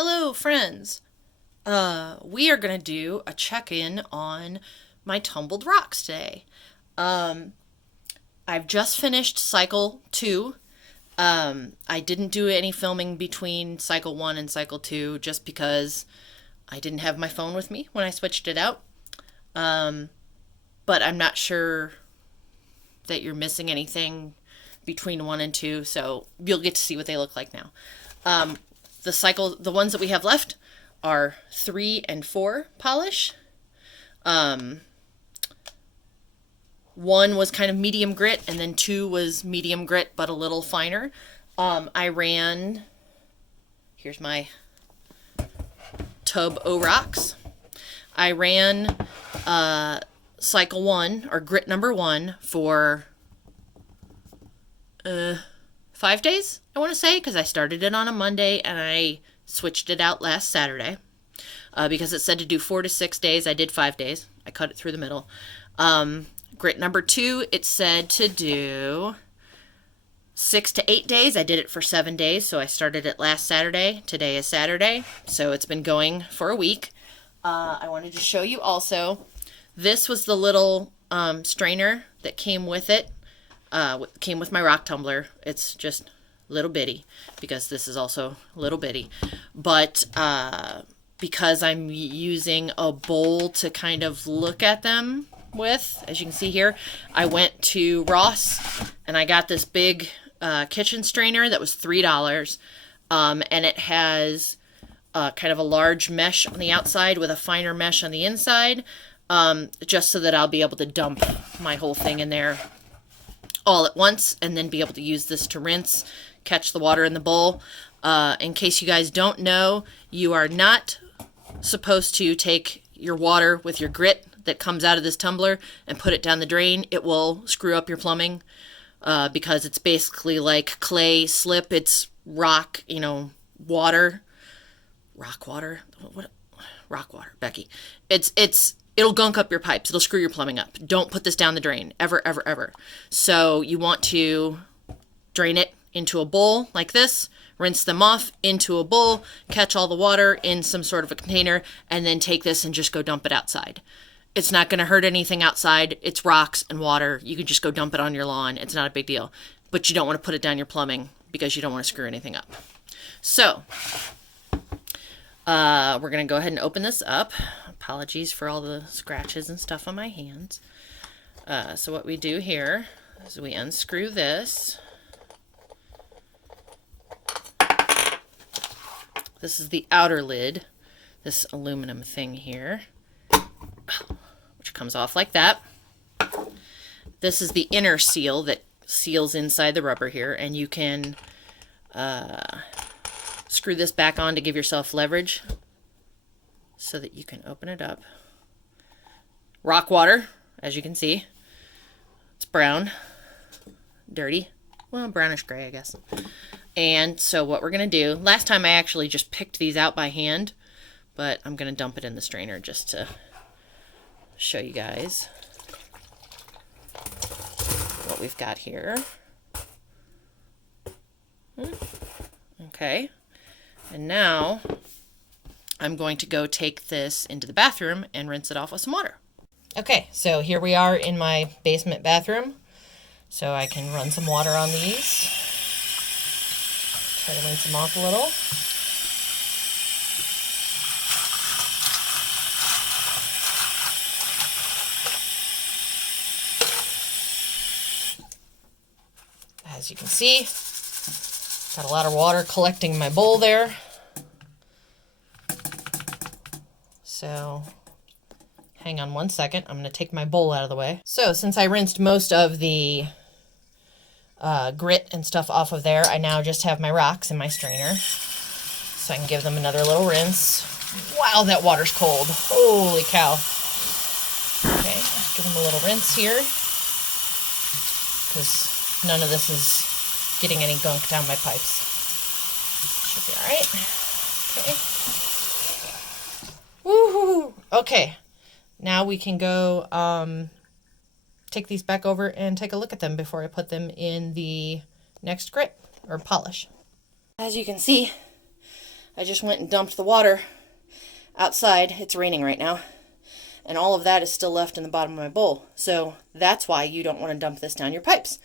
Hello, friends. We are going to do a check-in on my tumbled rocks today. Um, I've just finished cycle 2. I didn't do any filming between cycle 1 and cycle 2 just because I didn't have my phone with me when I switched it out. Um, but I'm not sure that you're missing anything between 1 and 2, so you'll get to see what they look like now. Um, the ones that we have left are 3 and 4 polish. Um, 1 was kind of medium grit, and then 2 was medium grit but a little finer. I ran, here's my tub o' rocks. I ran cycle 1 or grit number 1 for 5 days, I want to say, because I started it on a Monday and I switched it out last Saturday because it said to do 4 to 6 days. I did 5 days. I cut it through the middle. Grit number 2, it said to do 6 to 8 days. I did it for 7 days, so I started it last Saturday. Today is Saturday, so it's been going for a week. I wanted to show you also, this was the little strainer that came with it. Came with my rock tumbler. It's just little bitty because this is also little bitty. But because I'm using a bowl to kind of look at them with, as you can see here, I went to Ross and I got this big kitchen strainer that was $3. And it has kind of a large mesh on the outside with a finer mesh on the inside, just so that I'll be able to dump my whole thing in there all at once and then be able to use this to rinse, catch the water in the bowl. In case you guys don't know, you are not supposed to take your water with your grit that comes out of this tumbler and put it down the drain. It will screw up your plumbing because it's basically like clay slip. It's rock, water. Rock water? What? Rock water, Becky. It'll gunk up your pipes. It'll screw your plumbing up. Don't put this down the drain. Ever, ever, ever. So you want to drain it into a bowl like this, rinse them off into a bowl, catch all the water in some sort of a container, and then take this and just go dump it outside. It's not going to hurt anything outside. It's rocks and water. You can just go dump it on your lawn. It's not a big deal. But you don't want to put it down your plumbing because you don't want to screw anything up. So we're going to go ahead and open this up. Apologies for all the scratches and stuff on my hands. So what we do here is we unscrew this. This is the outer lid, this aluminum thing here, which comes off like that. This is the inner seal that seals inside the rubber here, and you can screw this back on to give yourself leverage so that you can open it up. Rock water, as you can see. It's brown, dirty, well, brownish gray, I guess. And so what we're going to do, last time I actually just picked these out by hand, but I'm going to dump it in the strainer just to show you guys what we've got here. Okay. And now I'm going to go take this into the bathroom and rinse it off with some water. Okay, so here we are in my basement bathroom. So I can run some water on these. Try to rinse them off a little. As you can see, got a lot of water collecting in my bowl there. So hang on one second. I'm going to take my bowl out of the way. So since I rinsed most of the grit and stuff off of there, I now just have my rocks in my strainer. So I can give them another little rinse. Wow, that water's cold. Holy cow. Okay, just give them a little rinse here, because none of this is getting any gunk down my pipes. Should be alright. Okay. Woohoo! Okay, now we can go take these back over and take a look at them before I put them in the next grit or polish. As you can see, I just went and dumped the water outside. It's raining right now. And all of that is still left in the bottom of my bowl. So that's why you don't want to dump this down your pipes.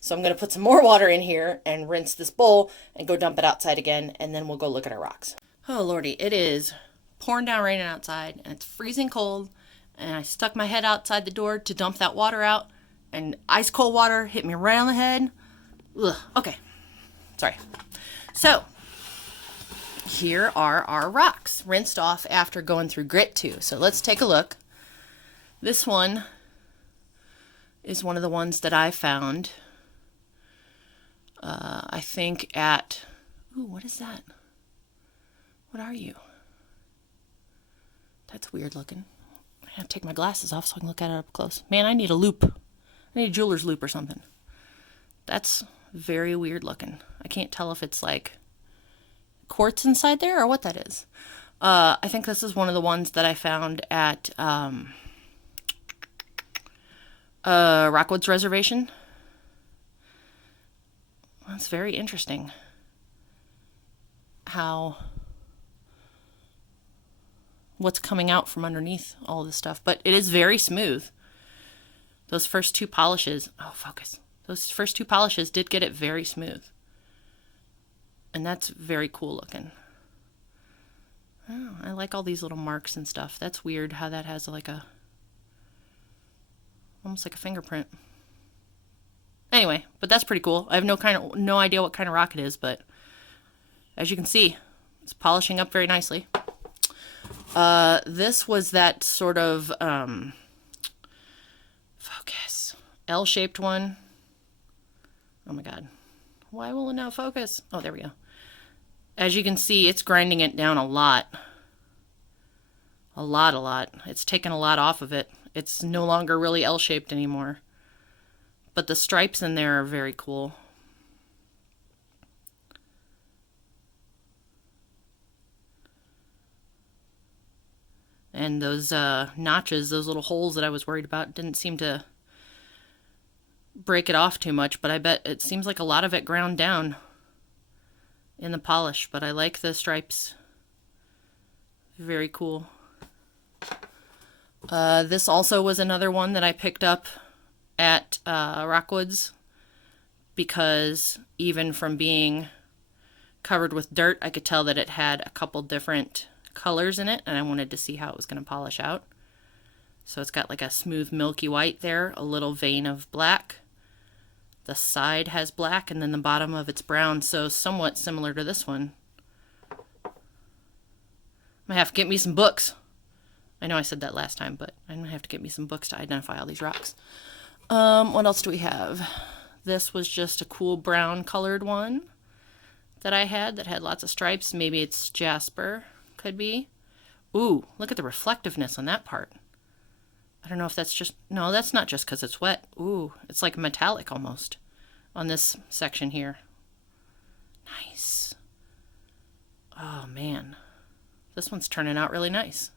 So I'm going to put some more water in here and rinse this bowl and go dump it outside again, and then we'll go look at our rocks. Oh, Lordy, it is pouring down raining outside, and it's freezing cold, and I stuck my head outside the door to dump that water out, and ice cold water hit me right on the head. Ugh, okay, sorry. So here are our rocks, rinsed off after going through grit too. So let's take a look. This one is one of the ones that I found, I think at, ooh, what is that? What are you? That's weird looking. I have to take my glasses off so I can look at it up close. Man, I need a loop. I need a jeweler's loop or something. That's very weird looking. I can't tell if it's like quartz inside there or what that is. I think this is one of the ones that I found at Rockwood's Reservation. That's very interesting how what's coming out from underneath all this stuff, but it is very smooth. Those first two polishes, oh focus, those first two polishes did get it very smooth, and that's very cool looking. Oh, I like all these little marks and stuff. That's weird how that has like a almost like a fingerprint. Anyway, but that's pretty cool. I have no idea what kind of rock it is, but as you can see, it's polishing up very nicely. This was that sort of focus L-shaped one. Oh my god, why will it not focus? Oh, there we go. As you can see, it's grinding it down a lot. A lot. It's taken a lot off of it. It's no longer really L-shaped anymore. But the stripes in there are very cool. And those notches, those little holes that I was worried about, didn't seem to break it off too much. But I bet it seems like a lot of it ground down in the polish. But I like the stripes. Very cool. This also was another one that I picked up at Rockwood's, because even from being covered with dirt, I could tell that it had a couple different colors in it, and I wanted to see how it was going to polish out. So it's got like a smooth milky white there, a little vein of black. The side has black, and then the bottom of it's brown, so somewhat similar to this one. I might have to get me some books. I know I said that last time, but I'm going to have to get me some books to identify all these rocks. What else do we have? This was just a cool brown colored one that I had that had lots of stripes. Maybe it's jasper. Could be. Ooh, look at the reflectiveness on that part. I don't know if that's just... No, that's not just because it's wet. Ooh, it's like metallic almost on this section here. Nice. Oh, man. This one's turning out really nice.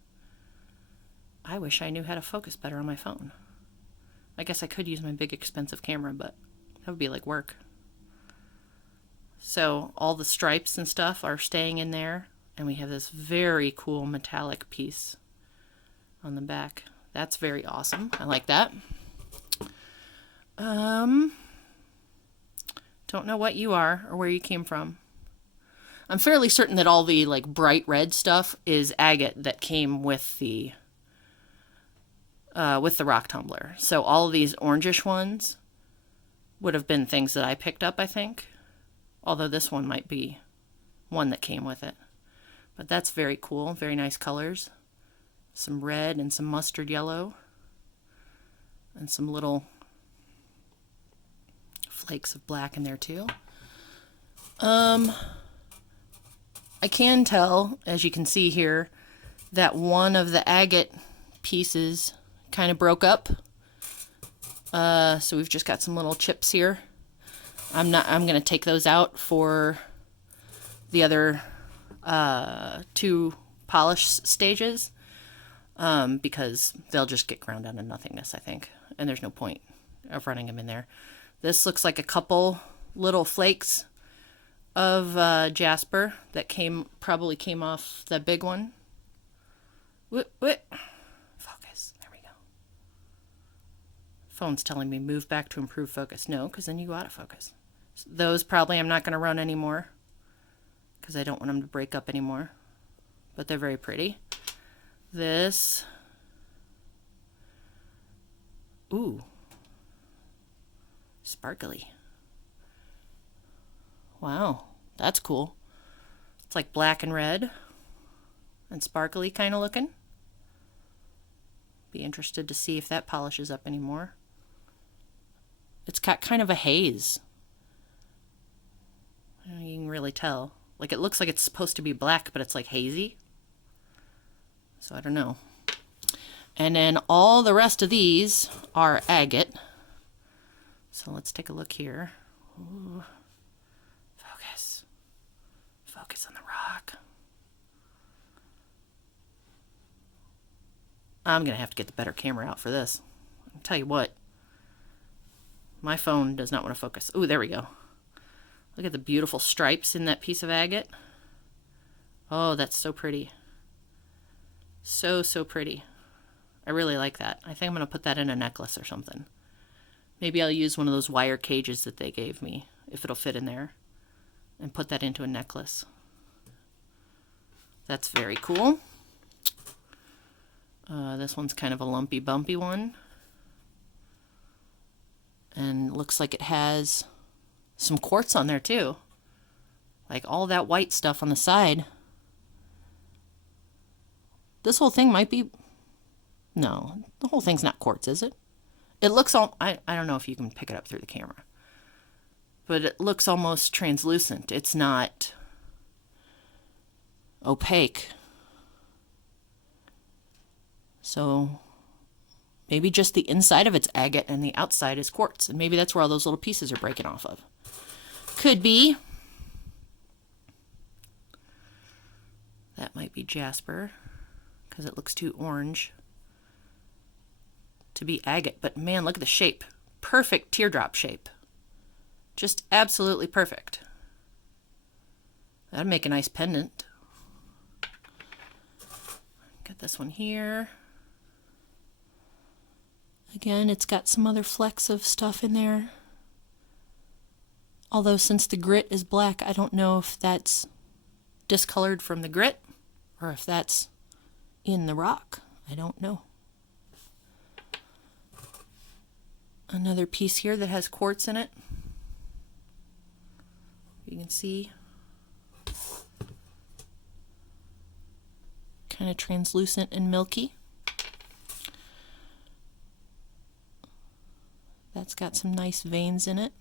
I wish I knew how to focus better on my phone. I guess I could use my big expensive camera, but that would be like work. So all the stripes and stuff are staying in there, and we have this very cool metallic piece on the back. That's very awesome. I like that. Don't know what you are or where you came from. I'm fairly certain that all the like bright red stuff is agate that came with the rock tumbler. So all of these orangish ones would have been things that I picked up, I think. Although this one might be one that came with it. But that's very cool. Very nice colors. Some red and some mustard yellow. And some little flakes of black in there too. I can tell, as you can see here, that one of the agate pieces kind of broke up. So we've just got some little chips here. I'm going to take those out for the other two polish stages, because they'll just get ground down to nothingness, I think, and there's no point of running them in there. This looks like a couple little flakes of jasper that probably came off the big one. What? Focus. There we go. Phone's telling me move back to improve focus. No, because then you go out of focus. Those probably I'm not going to run anymore because I don't want them to break up anymore. But they're very pretty. This. Ooh. Sparkly. Wow, that's cool. It's like black and red and sparkly kind of looking. Be interested to see if that polishes up anymore. It's got kind of a haze. You can really tell. Like it looks like it's supposed to be black, but it's like hazy. So I don't know. And then all the rest of these are agate. So let's take a look here. Ooh. Focus. Focus on the rock. I'm going to have to get the better camera out for this. I'll tell you what. My phone does not want to focus. Ooh, there we go. Look at the beautiful stripes in that piece of agate. Oh, that's so pretty. So pretty. I really like that. I think I'm going to put that in a necklace or something. Maybe I'll use one of those wire cages that they gave me, if it'll fit in there, and put that into a necklace. That's very cool. This one's kind of a lumpy, bumpy one. And looks like it has some quartz on there too. Like all that white stuff on the side. This whole thing might be... No, the whole thing's not quartz, is it? It looks all... I don't know if you can pick it up through the camera. But it looks almost translucent. It's not opaque. So maybe just the inside of it's agate and the outside is quartz. And maybe that's where all those little pieces are breaking off of. Could be. That might be jasper because it looks too orange to be agate. But man, look at the shape. Perfect teardrop shape. Just absolutely perfect. That'd make a nice pendant. Get this one here. Again, it's got some other flecks of stuff in there. Although since the grit is black, I don't know if that's discolored from the grit or if that's in the rock. I don't know. Another piece here that has quartz in it. You can see. Kind of translucent and milky. That's got some nice veins in it.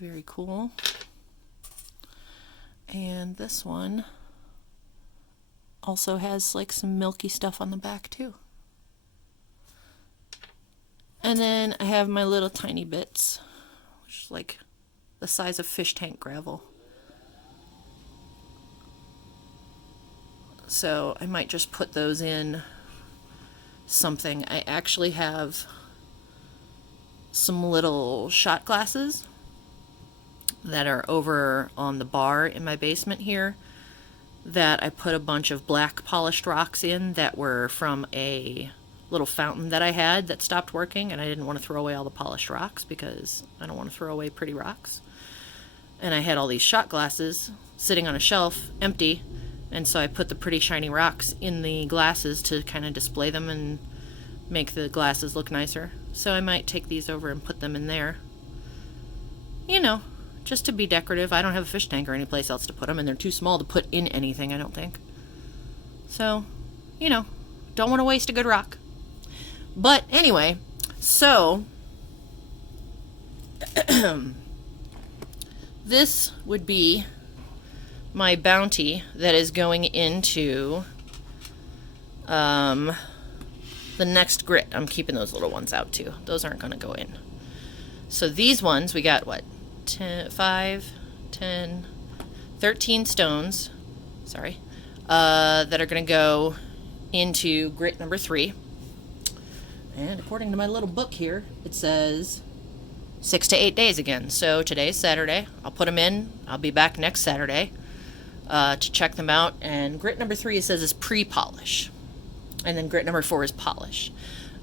Very cool. And this one also has like some milky stuff on the back too. And then I have my little tiny bits, which is like the size of fish tank gravel. So I might just put those in something. I actually have some little shot glasses that are over on the bar in my basement here that I put a bunch of black polished rocks in that were from a little fountain that I had that stopped working, and I didn't want to throw away all the polished rocks because I don't want to throw away pretty rocks. And I had all these shot glasses sitting on a shelf empty, and so I put the pretty shiny rocks in the glasses to kind of display them and make the glasses look nicer. So I might take these over and put them in there. You know, just to be decorative. I don't have a fish tank or any place else to put them, and they're too small to put in anything, I don't think. So, you know, don't want to waste a good rock. But anyway, so this would be my bounty that is going into the next grit. I'm keeping those little ones out too. Those aren't going to go in. So these ones, we got what? 13 stones, sorry, that are going to go into grit number 3. And according to my little book here, it says 6 to 8 days again. So today's Saturday. I'll put them in. I'll be back next Saturday to check them out. And grit number 3, it says, is pre-polish. And then grit number 4 is polish.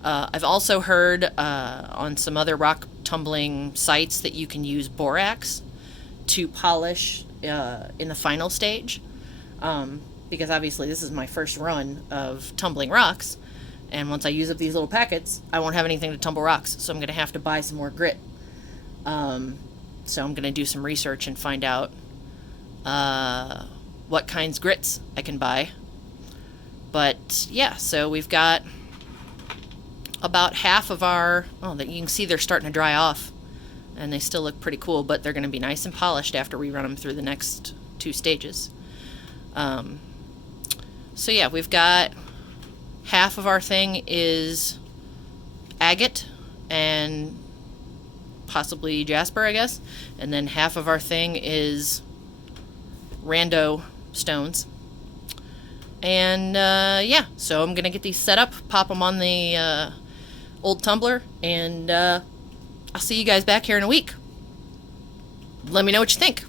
I've also heard on some other rock tumbling sites that you can use borax to polish in the final stage. Because obviously this is my first run of tumbling rocks. And once I use up these little packets, I won't have anything to tumble rocks. So I'm going to have to buy some more grit. So I'm going to do some research and find out what kinds grits I can buy. But yeah, so we've got about half of our, that you can see they're starting to dry off. And they still look pretty cool, but they're going to be nice and polished after we run them through the next 2 stages. So yeah, we've got half of our thing is agate and possibly jasper, I guess. And then half of our thing is rando stones. And yeah, so I'm going to get these set up, pop them on the old tumbler, and I'll see you guys back here in a week. Let me know what you think.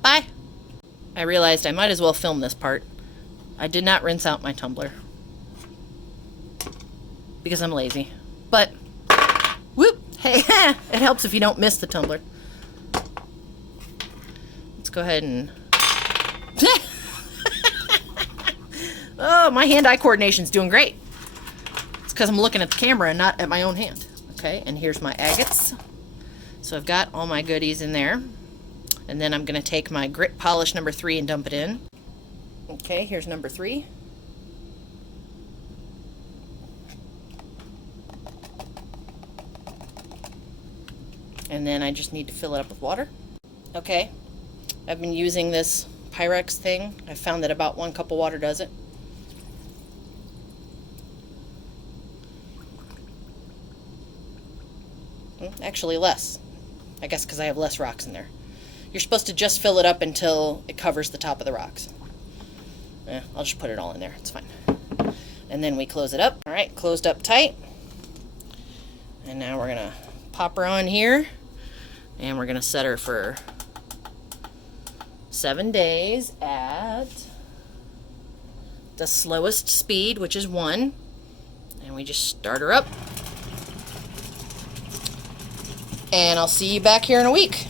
Bye. I realized I might as well film this part. I did not rinse out my tumbler because I'm lazy. But, whoop, hey, it helps if you don't miss the tumbler. Let's go ahead and... Oh, my hand-eye coordination's doing great. It's because I'm looking at the camera and not at my own hand. Okay, and here's my agates. So I've got all my goodies in there. And then I'm going to take my grit polish number 3 and dump it in. Okay, here's number 3. And then I just need to fill it up with water. Okay, I've been using this Pyrex thing. I found that about 1 cup of water does it. Actually less. I guess because I have less rocks in there. You're supposed to just fill it up until it covers the top of the rocks. I'll just put it all in there. It's fine. And then we close it up. All right, closed up tight. And now we're going to pop her on here. And we're going to set her for 7 days at the slowest speed, which is 1. And we just start her up. And I'll see you back here in a week.